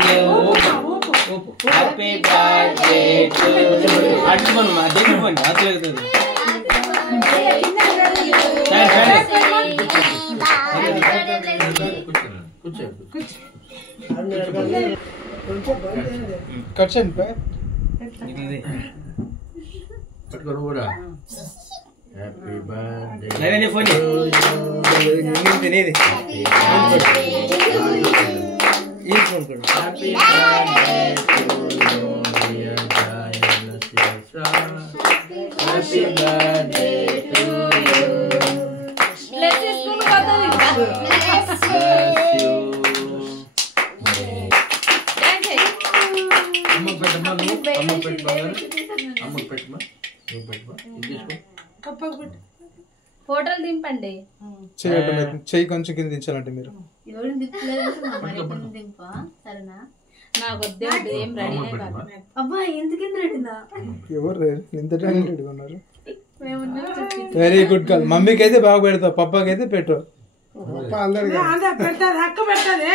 you. Happy birthday to you. అటు మనం దగ్గర పోండి ఆతలేగుతుంది. కట్చండి పై పట్టుకొని కూడా హ్యాపీ బర్త్డే లేవని ఫోన్ తినేది ఈ ఫోన్ కూడా happy birthday to you dear happy birthday to you bless చేసుకుని పోతావు ఇంకా అమ్మకు పెట్టమ్మా నువ్వు అమ్మకు పెట్టమ్మా అమ్మకు పెట్టమ్మా నువ్వు పెట్టమ్మా ఇది తీసుకో ఫోటోలు దింపండి చెయ్యి కొంచెం కింద దించాలంటే మీరు ఎవరు దింపలేదు దింపా సరేనా నాకు వద్దే ఏం రెడీనే కాదు అబ్బా ఎందుకు రెడీనా ఎవరు ఇంత టాలెంటెడ్గా ఉన్నారు వెరీ గుడ్ గర్ల్ మమ్మీకి అయితే బాగా పెడతావు పప్పాకి అయితే పెట్టు పెట్టాలి హక్కు పెట్టాలి